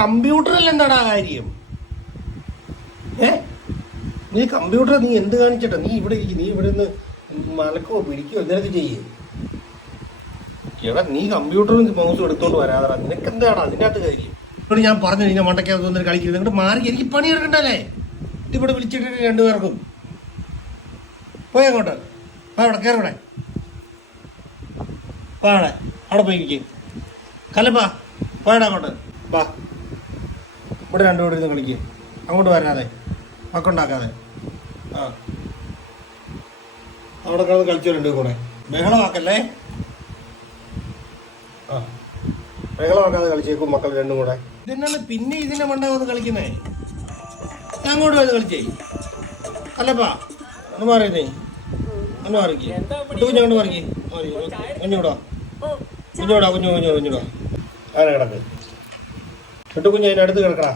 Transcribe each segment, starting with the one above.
കമ്പ്യൂട്ടറിൽ എന്താടാ കാര്യം? നീ കമ്പ്യൂട്ടർ നീ എന്ത് കാണിച്ചിട്ടാ? നീ ഇവിടെ ഇരിക്കും, നീ ഇവിടെ നിന്ന് മലക്കോ പിടിക്കോ എന്തൊക്കെ ചെയ്യേ? എടാ നീ കമ്പ്യൂട്ടറും മൗസും എടുത്തോണ്ട് വരാതാ, നിനക്ക് എന്താടാ അതിൻ്റെ അകത്ത് കാര്യം? ഇവിടെ ഞാൻ പറഞ്ഞു കഴിഞ്ഞാൽ മണ്ടയ്ക്കകത്ത് വന്നിട്ട് കളിക്കരുത്, എന്നിട്ട് മാറി എനിക്ക് പണി എടുക്കണ്ടല്ലേ? ഇതിവിടെ വിളിച്ചിട്ട് രണ്ടുപേർക്കും പോയി അങ്ങോട്ട് അവിടെ കയറൂടെ, പാടെ അവിടെ പോയി ഇരിക്കും. കലപ്പാ പോയടാ അങ്ങോട്ട് വാ, ഇവിടെ രണ്ടുപേരും ഇരുന്ന് കളിക്കുക, അങ്ങോട്ട് വരാതെ മക്കുണ്ടാക്കാതെ. ആ അവിടെ കിടന്ന് കളിച്ചു രണ്ടു കൂടെ, ബഹളമാക്കല്ലേ? ആ ബഹളമാക്കാതെ കളിച്ചേക്കും മക്കൾ രണ്ടും കൂടെ. ഇതെന്നാണ് പിന്നെ ഇതിനെ മണ്ട വന്ന് കളിക്കുന്നേ? അങ്ങോട്ട് വന്ന് കളിച്ചേ. അല്ലപ്പാ ഒന്ന് മാറിയതേ, ഒന്ന് മാറിക്കേ, കുഞ്ഞുകൊണ്ട് മാറിക്കേ, കുഞ്ഞുകൂടാ കുഞ്ഞുകൂടാ കുഞ്ഞുകൂടാ. ആരെ കിടക്ക് വിട്ടു കുഞ്ഞ്, അതിൻ്റെ അടുത്ത് കിടക്കടാ,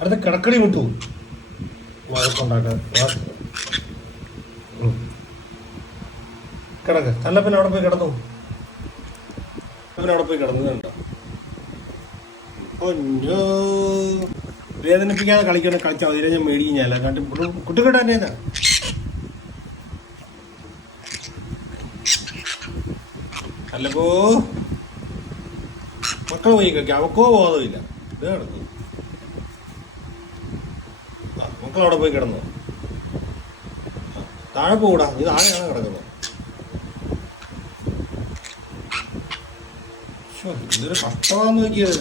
അടുത്ത് കിടക്കടി വിട്ടു. വഴക്കുണ്ടാക്ക കിടക്ക്. തല്ലപ്പൻ അവിടെ പോയി കിടന്നു, അവിടെ പോയി കിടന്നു കണ്ടോ? പൊന്നോ വേദനിപ്പിക്കാതെ കളിക്കണം, കളിച്ചാൽ മതി. ഞാൻ മേടിക്കും, ഞാൻ കണ്ടി കുട്ടികളുടെ തന്നെ അല്ലപ്പോ മക്കൾ പോയി കളിക്കാം, അവക്കോ ബോധമില്ല. ഇത് കിടന്നു, മക്കൾ അവിടെ പോയി കിടന്നു. താഴെ പോകൂടാ, ഇത് താഴെയാണ് കിടക്കുന്നത്. ഇതൊരു കഷ്ടമാണെന്ന് നോക്കിയത്.